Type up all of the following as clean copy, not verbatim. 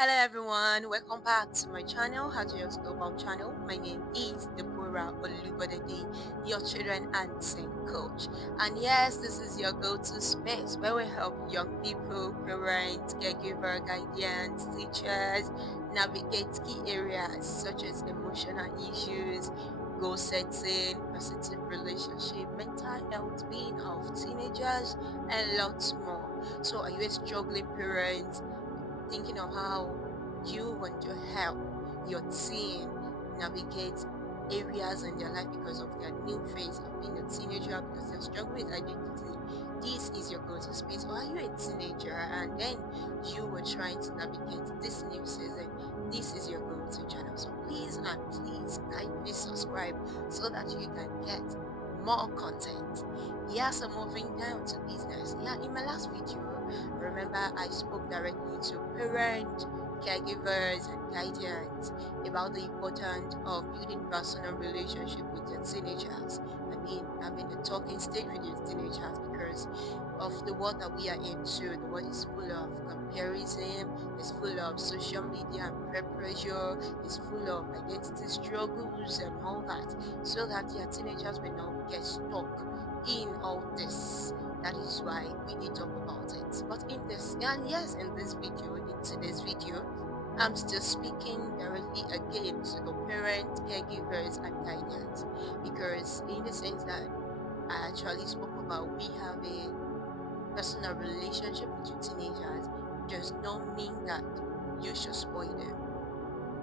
Hello everyone, welcome back to my channel, How to Use Global channel. My name is Deborah Olubodede, your children and teen coach. And yes, this is your go-to space where we help young people, parents, caregiver, guardians, teachers navigate key areas such as emotional issues, goal setting, positive relationship, mental health, being of teenagers, and lots more. So are you a struggling parent? Thinking of how you want to help your teen navigate areas in their life because of their new phase of being a teenager, because they're struggling with identity. This is your go-to space. Or are you a teenager and then you were trying to navigate this new season? This is your go-to channel. So please and please kindly subscribe so that you can get more content. Yeah, so moving down to business. Yeah, in my last video, remember I spoke directly to parents, caregivers, and guardians about the importance of building personal relationship with your teenagers. I mean, having a talking stage with your teenagers because of the world that we are into. The world is full of comparison, it's full of social media and peer pressure, it's full of identity struggles and all that. So that your teenagers will not get stuck in all this. That is why we did talk about it. But in this, and yes, in today's video, I'm still speaking directly again to the parents, caregivers, and guardians, because in the sense that I actually spoke about, we have a personal relationship with your teenagers does not mean that you should spoil them.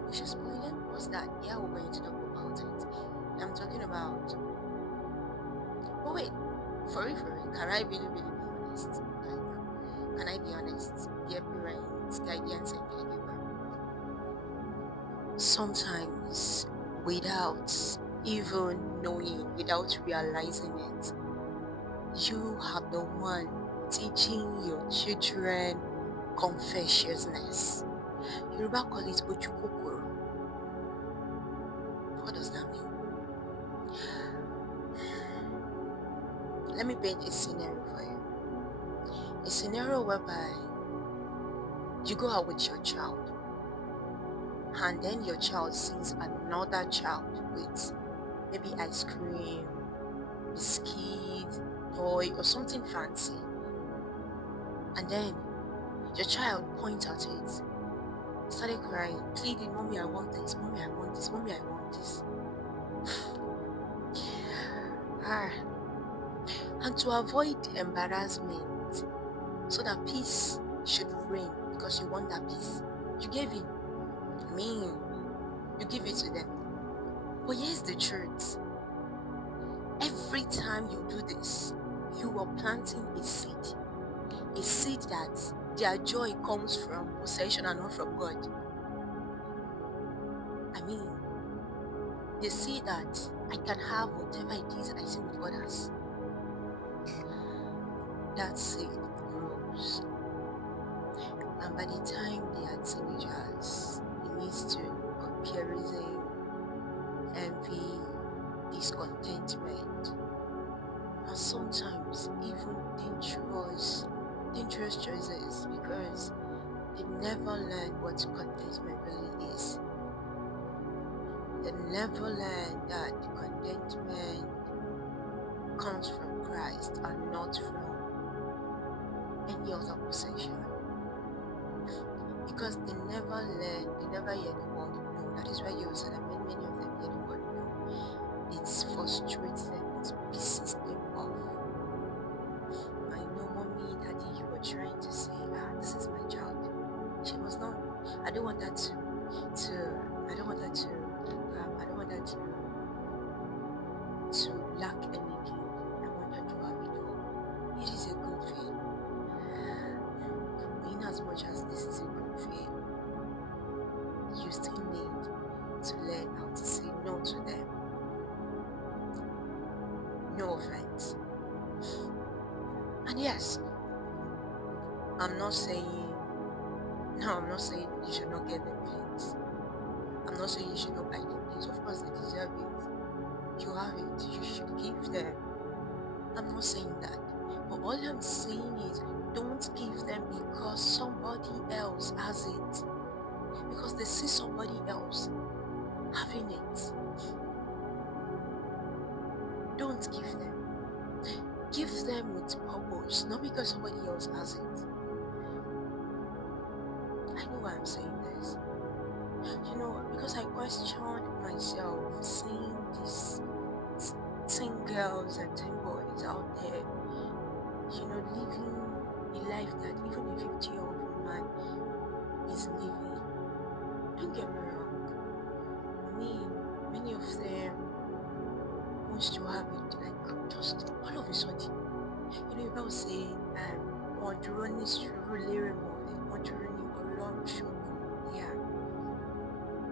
You should spoil them? What's that? Yeah, we're going to talk about it. I'm talking about. Oh wait, for real, can I really be honest? Like, can I be honest? Dear parents, guardians, and caregiver. Sometimes, without even knowing, without realizing it, you are the one teaching your children confessiousness. Yoruba call it ojukokoro. What does that mean? Let me paint a scenario for you. A scenario whereby you go out with your child and then your child sees another child with maybe ice cream, biscuit, toy, or something fancy, and then your child points at it, started crying, pleading, "Mommy, I want this, mommy, I want this, mommy, I want this." And to avoid embarrassment, so that peace should reign, because you want that peace, you gave him. I mean, you give it to them. But here's the truth. Every time you do this, you are planting a seed that their joy comes from possession and not from God. I mean, they see that I can have whatever it is I see with others. That seed grows. And by the time they are teenagers, it leads to comparison, envy, discontentment, and sometimes even dangerous choices, because they never learn what contentment really is. They never learn that contentment comes from Christ and not from any other possession. Because they never hear the word no. That is why you say that many of them hear the word no. It frustrates them, it pisses them off. I know, mommy, daddy, you were trying to say, this is my child. She was not. I don't want that to lack anything. I want her to have it all. It is a good thing. In as much as this is a good thing, you still need to learn how to say no to them. No offense. And yes, I'm not saying you should not get them things. I'm not saying you should not buy them things. Of course they deserve it. You have it, you should give them. I'm not saying that. But all I'm saying is, don't give them because somebody else has it. they see somebody else having it. Don't give them. Give them with purpose, not because somebody else has it. I know why I'm saying this. Because I questioned myself seeing these teen girls and teen boys out there, living a life that even a 50-year-old woman is living. Don't get me wrong. Many of them wants to have it like just all of a sudden. You know, say, Wanduroni Shuruleri Wanduroni Olon Shuku. Yeah.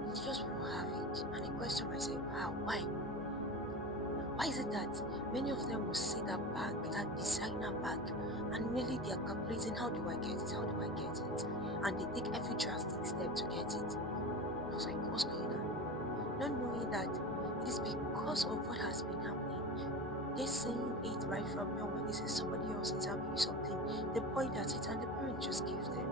You just want to have it. And I question myself, how? Why? Why is it that many of them will see that bag, that designer bag, and really they are calculating, how do I get it? How do I get it? And they take every drastic step to get it. I was like, what's going on? Not knowing that it is because of what has been happening. They're seeing it right from young. When they see somebody else is having something, they point at it and the parent just gives them.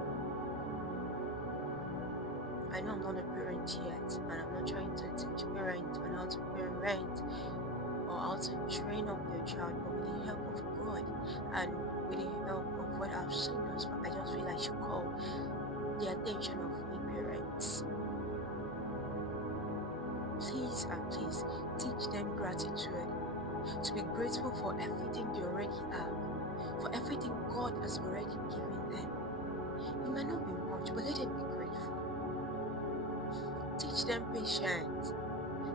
I know I'm not a parent yet, and I'm not trying to teach parents on how to parent or how to train up their child, but with the help of God and with the help of what I've seen us, I just feel I should call the attention of we parents. Please and please teach them gratitude, to be grateful for everything they already have, for everything God has already given them. It might not be much, but let them be grateful. Teach them patience,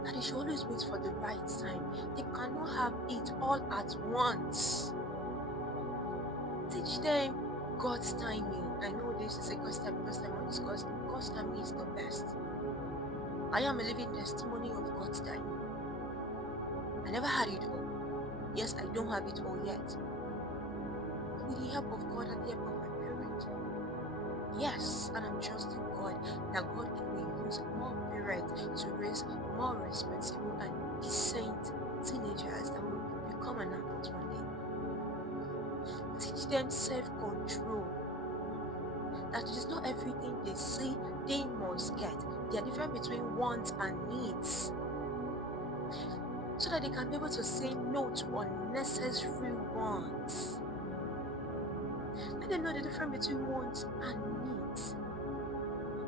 that they should always wait for the right time. They cannot have it all at once. Teach them God's timing. I know they used to say God's timing, God's timing is the best. I am a living testimony of God's timing. I never had it all. Yes, I don't have it all yet. But with the help of God and the help of my parents, yes, and I'm trusting God that God will use more parents to raise more responsible and decent teenagers that will become an adult one day. Teach them self-control. That it is not everything they see they must get. There are difference between wants and needs, so that they can be able to say no to unnecessary wants. Let them know the difference between wants and needs.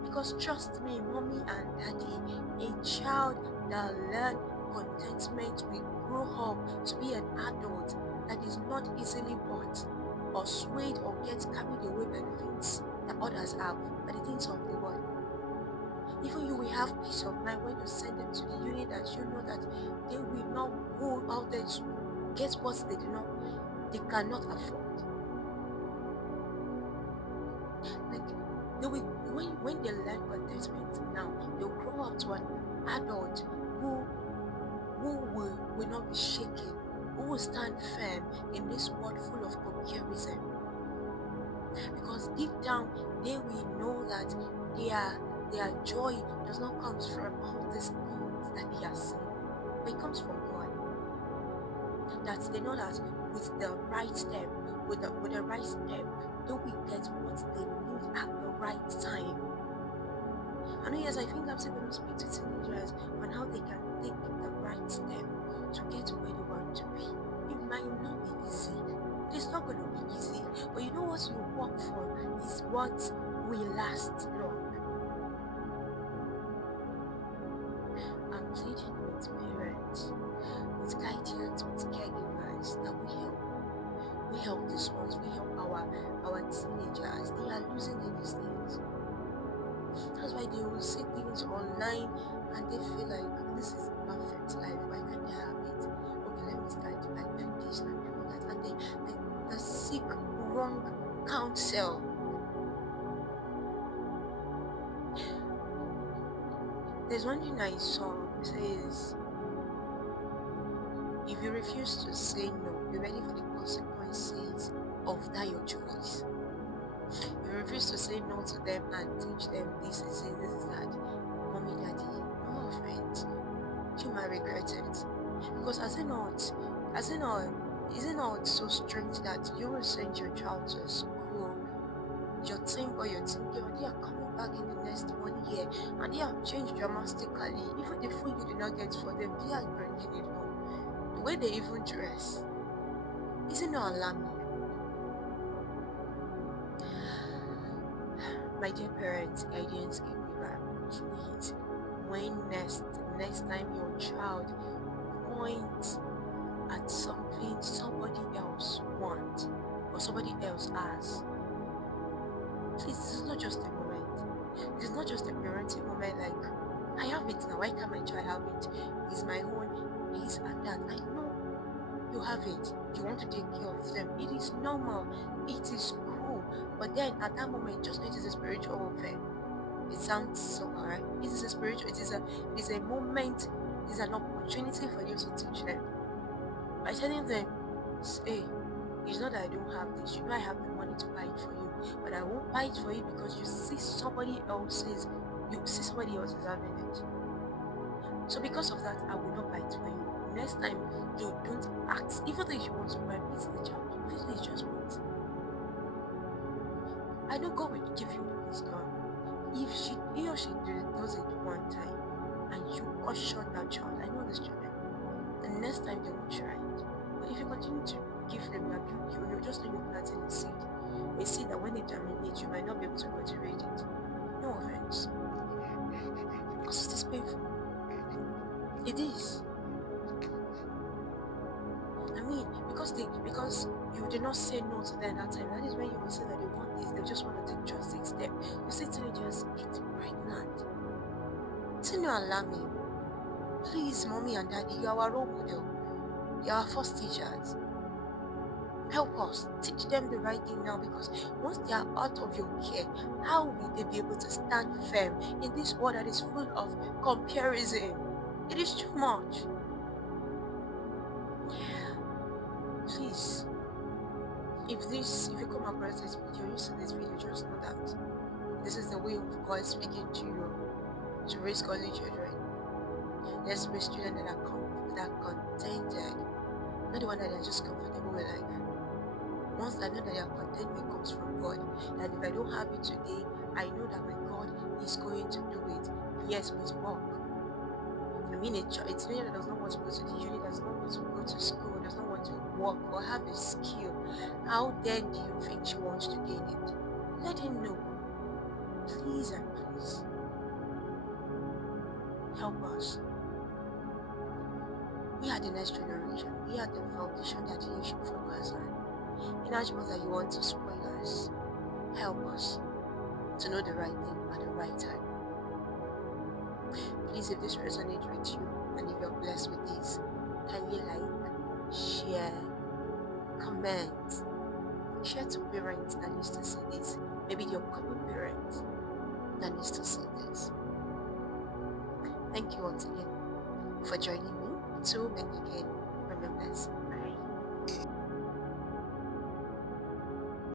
Because trust me, mommy and daddy, a child that learns contentment will grow up to be an adult that is not easily bought or swayed or gets carried away by the things that others have, by the things of the world. Even you will have peace of mind when you send them to the uni, that you know that they will not go out there to get what they cannot afford. Like they will, when they learn contentment now, they'll grow up to an adult who will not be shaken, who will stand firm in this world full of comparison. Because deep down they will know that their joy does not come from all these things that they are seeing, but it comes from God. That they know that with the right step, with the right step, they will get what they need at the right time. I know, yes, I think I'm still going to speak to teenagers on how they can take the right step to get to where they want to be. It might not be easy. It is not going to be easy, but you know what you work for is what will last long. I'm pleading with parents, with guardians, with caregivers that we help. We help these ones, we help our teenagers. They are losing these things. That's why they will see things online and they feel like this is perfect life. Why can't they have it? Okay, let me start by doing this and doing that. And they seek wrong counsel. There's one thing I saw, it says, if you refuse to say no, be ready for the consequences of that your choice. If you refuse to say no to them and teach them this is it, this is that, mommy, daddy, no offense, you might regret it. Because is it not so strange that you will send your child to school, your teen boy, your teen girl, they are coming back in the next 1 year, and they have changed dramatically. Even the food you did not get for them, they are bringing it home. The way they even dress, is it not alarming? My dear parents, guardians, caregivers, please, when next time your child points at something somebody else wants or somebody else has, please, this is not just a moment. It is not just a parenting moment like, I have it now, why can't my child have it? It's my own, this and that. I know you have it. You want to take care of them. It is normal. It is cool. But then at that moment, just know it is a spiritual warfare. It sounds so alright. It is a spiritual, it is a moment, it is an opportunity for you to teach them. By telling them, hey, it's not that I don't have this. You know I have the money to buy it for you. But I won't buy it for you because you see somebody else's having it. So because of that, I will not buy it for you. Next time you don't ask, even though you want to buy, please the child, please just wait. I know God will give you the wisdom. If he or she does it one time and you caution that child, I know this children, the next time they will try it. But if you continue to give them you're just doing planting a seed that when it germinates, you might not be able to cultivate it. No offense. Because it is painful. It is. I mean, because you did not say no to them that time. That is when you will say that they want this, they just want to take drastic step. You say teenagers get pregnant. It's not alarming. Please, mommy and daddy, you are our role model. You are our first teachers. Help us teach them the right thing now, because once they are out of your care, how will they be able to stand firm in this world that is full of comparison? It is too much. Please, if you come across this video, you see this video, just know that this is the way of God speaking to you to raise godly children. Let's raise children that are contented, not the one that are just comfortable with life. Once I know that their contentment comes from God, that if I don't have it today, I know that my God is going to do it. Yes, with work. I mean, it's a children that does not want to go to the uni, does not want to go to school, does not want to work or have a skill. How then do you think she wants to gain it? Let him know. Please and please. Help us. We are the next generation. We are the foundation that you should focus on. In as much that you want to spoil us, help us to know the right thing at the right time. Please, if this resonates with you and if you're blessed with this, kindly like, share, comment, share to parents that needs to see this. Maybe the upcoming parents that needs to see this. Thank you once again for joining me. Till we meet again. Remember this. Bye.